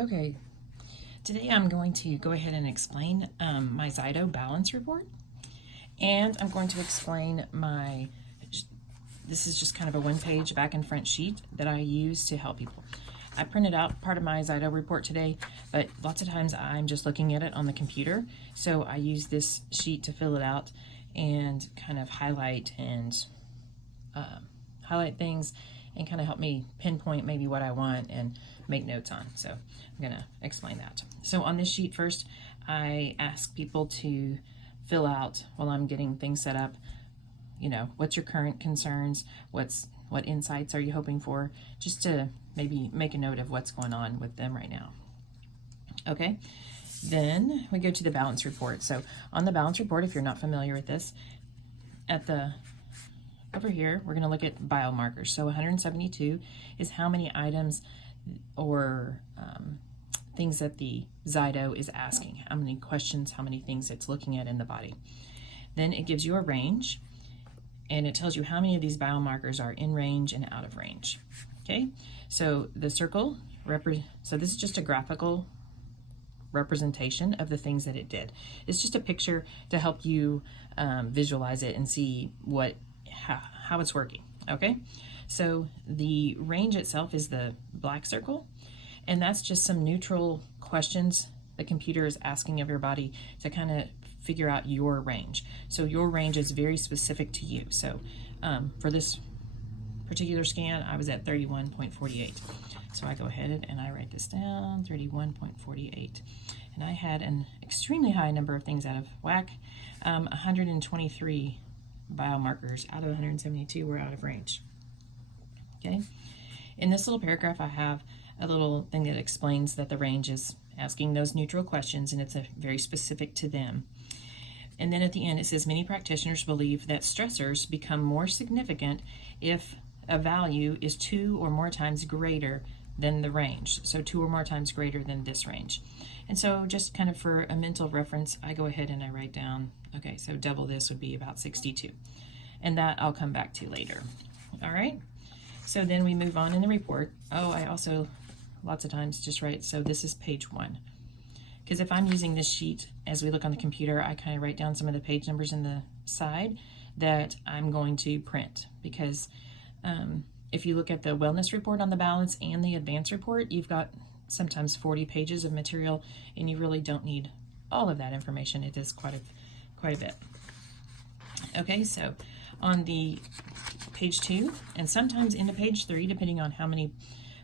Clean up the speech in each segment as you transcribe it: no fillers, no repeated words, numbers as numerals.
Okay, today I'm going to go ahead and explain my Zyto balance report, and I'm going to explain this is just kind of a one-page back and front sheet that I use to help people. I printed out part of my Zyto report today, but lots of times I'm just looking at it on the computer, so I use this sheet to fill it out and kind of highlight things and kind of help me pinpoint maybe what I want and make notes on. So I'm going to explain that. So on this sheet first, I ask people to fill out, while I'm getting things set up, what's your current concerns, what insights are you hoping for, just to maybe make a note of what's going on with them right now. Okay, then we go to the balance report. So on the balance report, if you're not familiar with this, over here, we're going to look at biomarkers. So 172 is how many items or things that the Zyto is asking, how many questions, how many things it's looking at in the body. Then it gives you a range, and it tells you how many of these biomarkers are in range and out of range. Okay, so the circle, so this is just a graphical representation of the things that it did. It's just a picture to help you visualize it and see how it's working. Okay, so the range itself is the black circle, and that's just some neutral questions the computer is asking of your body to kind of figure out your range. So your range is very specific to you. So for this particular scan, I was at 31.48. So I go ahead and I write this down, 31.48. And I had an extremely high number of things out of whack. 123 biomarkers out of 172 were out of range. Okay. In this little paragraph, I have a little thing that explains that the range is asking those neutral questions, and it's very specific to them. And then at the end, it says many practitioners believe that stressors become more significant if a value is 2 or more times greater than the range. So 2 or more times greater than this range. And so just kind of for a mental reference, I go ahead and I write down, okay, so double this would be about 62. And that I'll come back to later. All right. So then we move on in the report. Oh, I also lots of times just write, so this is page 1. Because if I'm using this sheet, as we look on the computer, I kind of write down some of the page numbers in the side that I'm going to print. Because if you look at the wellness report on the balance and the advanced report, you've got sometimes 40 pages of material, and you really don't need all of that information. It is quite a bit. Okay, so on the page 2, and sometimes into page 3, depending on how many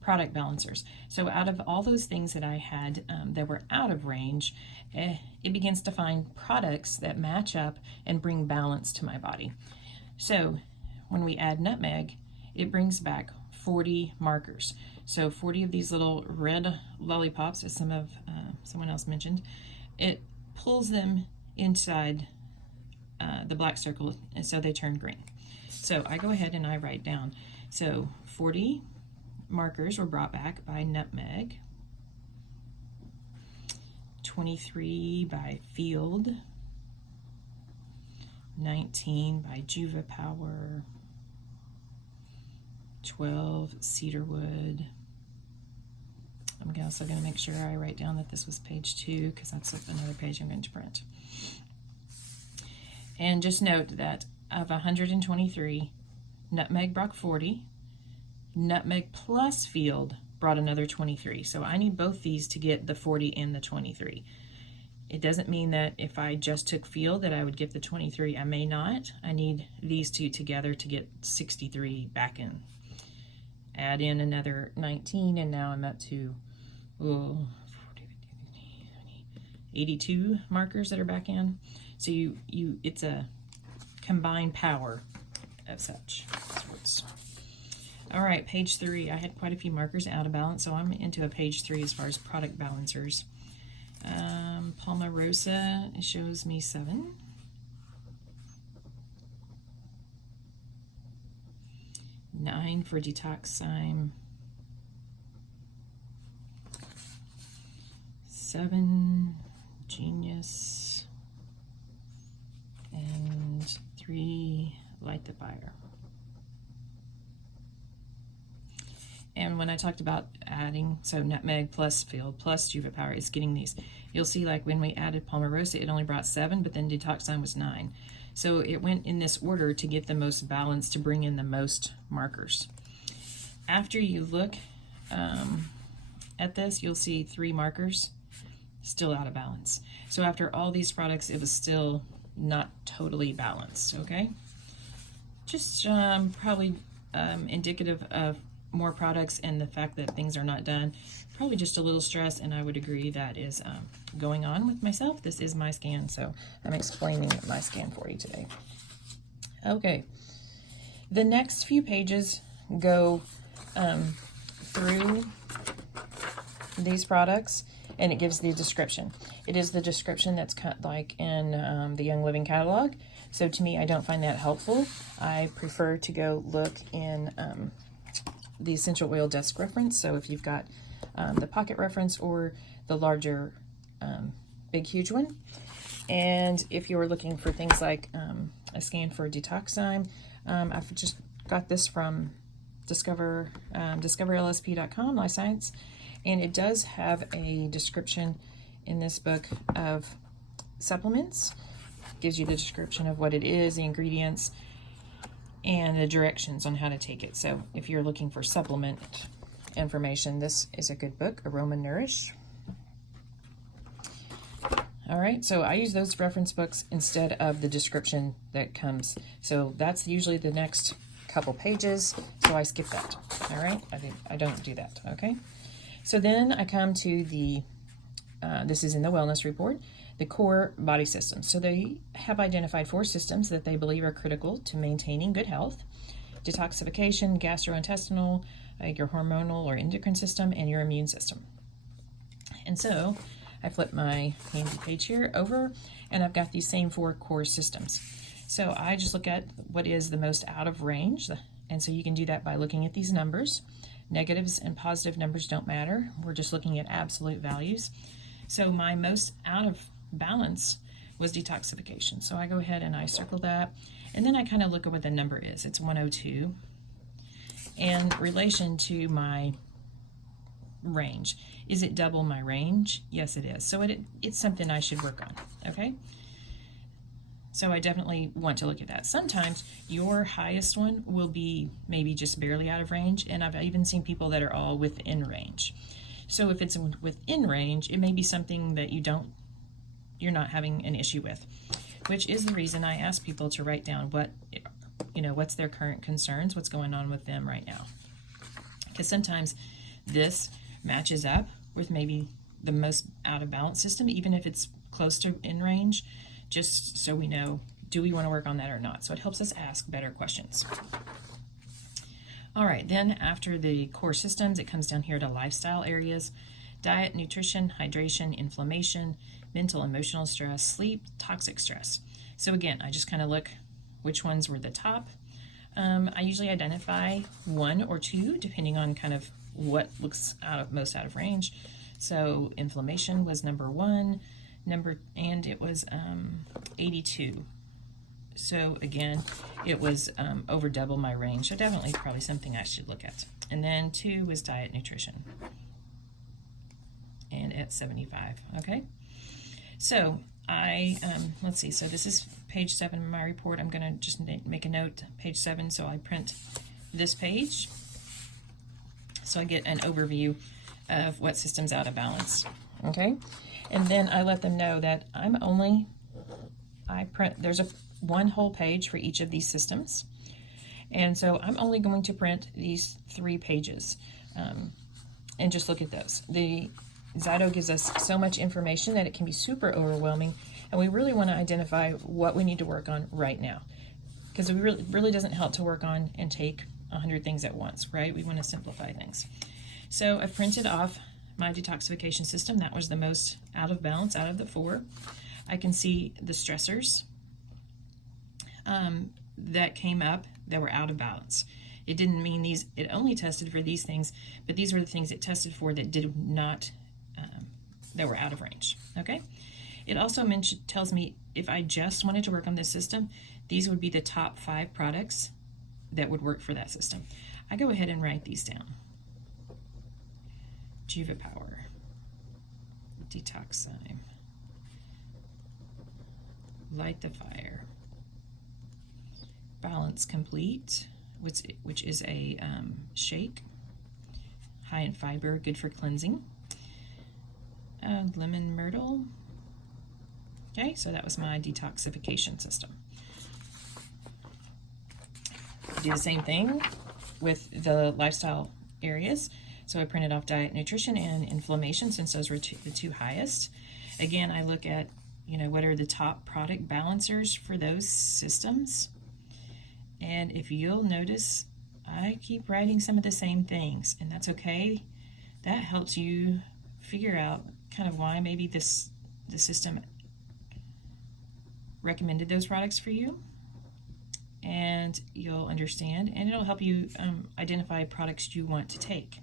product balancers. So out of all those things that I had that were out of range, it begins to find products that match up and bring balance to my body. So when we add nutmeg, it brings back 40 markers. So 40 of these little red lollipops, as someone else mentioned, it pulls them inside the black circle, and so they turn green. So I go ahead and I write down, so 40 markers were brought back by nutmeg, 23 by field, 19 by Juva Power, 12 cedarwood. I'm also going to make sure I write down that this was page 2, because that's another page I'm going to print. And just note that of 123, nutmeg brought 40, nutmeg plus field brought another 23. So I need both these to get the 40 and the 23. It doesn't mean that if I just took field that I would get the 23. I may not. I need these two together to get 63 back in. Add in another 19, and now I'm up to 82 markers that are back in. So it's a combined power of such sorts. All right, page 3. I had quite a few markers out of balance, so I'm into a page 3 as far as product balancers. Palmarosa, it shows me 7. Nine for Detoxime. 7, Genius. And 3, Light the Fire. And when I talked about adding, so nutmeg plus field plus Juva power is getting these. You'll see like when we added palmarosa, it only brought 7, but then detoxine was 9. So it went in this order to get the most balance, to bring in the most markers. After you look at this, you'll see 3 markers still out of balance. So after all these products, it was still not totally balanced, okay? Just probably indicative of more products and the fact that things are not done. Probably just a little stress, and I would agree that is going on with myself. This is my scan, so I'm explaining my scan for you today. Okay, the next few pages go through these products, and it gives the description. It is the description that's kind of like in the Young Living catalog. So to me, I don't find that helpful. I prefer to go look in the essential oil desk reference. So if you've got the pocket reference or the larger big huge one, and if you're looking for things like a scan for detoxime, I've just got this from discoverlsp.com, Life Science, and it does have a description in this book of supplements. It gives you the description of what it is, the ingredients, and the directions on how to take it. So if you're looking for supplement information, this is a good book, Aroma Nourish. All right, so I use those reference books instead of the description that comes. So that's usually the next couple pages, so I skip that. All right, I don't do that, okay? So then I come to the, this is in the wellness report, the core body systems. So they have identified 4 systems that they believe are critical to maintaining good health: detoxification, gastrointestinal, your hormonal or endocrine system, and your immune system. And so I flip my handy page here over, and I've got these same 4 core systems. So I just look at what is the most out of range, and so you can do that by looking at these numbers. Negatives and positive numbers don't matter. We're just looking at absolute values. So my most out of balance was detoxification. So I go ahead and I circle that, and then I kind of look at what the number is. It's 102 in relation to my range. Is it double my range? Yes, it is. So it's something I should work on, okay? So I definitely want to look at that. Sometimes your highest one will be maybe just barely out of range, and I've even seen people that are all within range. So if it's within range, it may be something that you're not having an issue with, which is the reason I ask people to write down what's their current concerns, what's going on with them right now. Because sometimes this matches up with maybe the most out of balance system, even if it's close to in range, just so we know, do we want to work on that or not? So it helps us ask better questions. All right, then after the core systems, it comes down here to lifestyle areas: diet, nutrition, hydration, inflammation, mental, emotional stress, sleep, toxic stress. So again, I just kind of look which ones were the top. I usually identify 1 or 2, depending on kind of what looks most out of range. So inflammation was number 1, and it was 82. So again, it was over double my range. So definitely probably something I should look at. And then 2 was diet, nutrition, and at 75. Okay. So let's see. So this is page 7 of my report. I'm going to just make a note, page 7. So I print this page, so I get an overview of what system's out of balance. Okay. And then I let them know that there's one whole page for each of these systems. And so I'm only going to print these 3 pages and just look at those. The Zyto gives us so much information that it can be super overwhelming, and we really want to identify what we need to work on right now, because it really doesn't help to work on and take 100 things at once, right? We want to simplify things. So I printed off my detoxification system. That was the most out of balance out of the 4. I can see the stressors that came up that were out of balance. It didn't mean it only tested for these things, but these were the things it tested for that did not, that were out of range, okay? It also tells me if I just wanted to work on this system, these would be the top 5 products that would work for that system. I go ahead and write these down. Juvapower, Detoxime, Light the Fire, Balance Complete, which is a shake, high in fiber, good for cleansing. Lemon Myrtle. Okay, so that was my detoxification system. Do the same thing with the lifestyle areas. So I printed off diet, nutrition, and inflammation, since those were the two highest. Again, I look at, what are the top product balancers for those systems. And if you'll notice, I keep writing some of the same things, and that's okay. That helps you figure out kind of why maybe the system recommended those products for you, and you'll understand, and it'll help you identify products you want to take,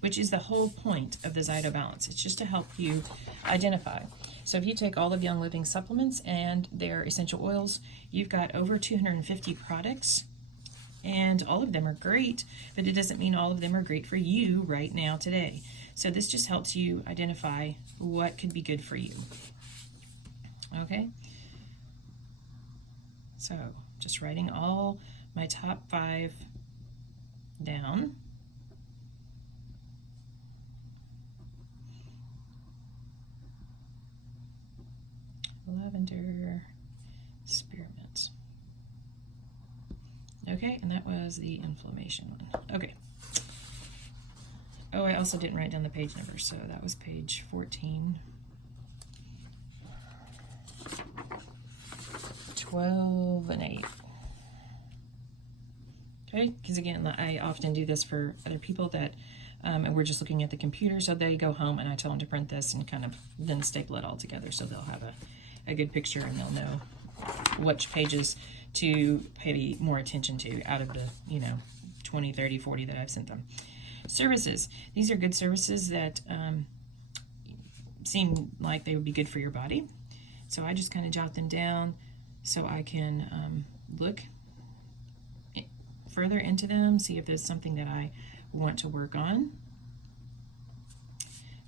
which is the whole point of the Zyto Balance. It's just to help you identify. So if you take all of Young Living supplements and their essential oils, you've got over 250 products, and all of them are great, but it doesn't mean all of them are great for you right now today. So this just helps you identify what could be good for you. Okay? So just writing all my top 5 down. Lavender, spearmint. Okay, and that was the inflammation one. Okay. Oh, I also didn't write down the page number, so that was page 14. 12 and 8. Okay, because again, I often do this for other people that, and we're just looking at the computer, so they go home and I tell them to print this and kind of then staple it all together, so they'll have a good picture and they'll know which pages to pay more attention to out of the 20, 30, 40 that I've sent them. Services. These are good services that seem like they would be good for your body, so I just kind of jot them down so I can look further into them, see if there's something that I want to work on.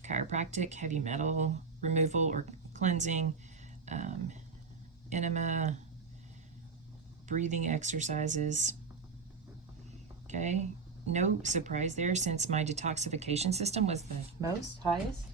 Chiropractic, heavy metal removal or cleansing, enema, breathing exercises. Okay, no surprise there, since my detoxification system was the highest.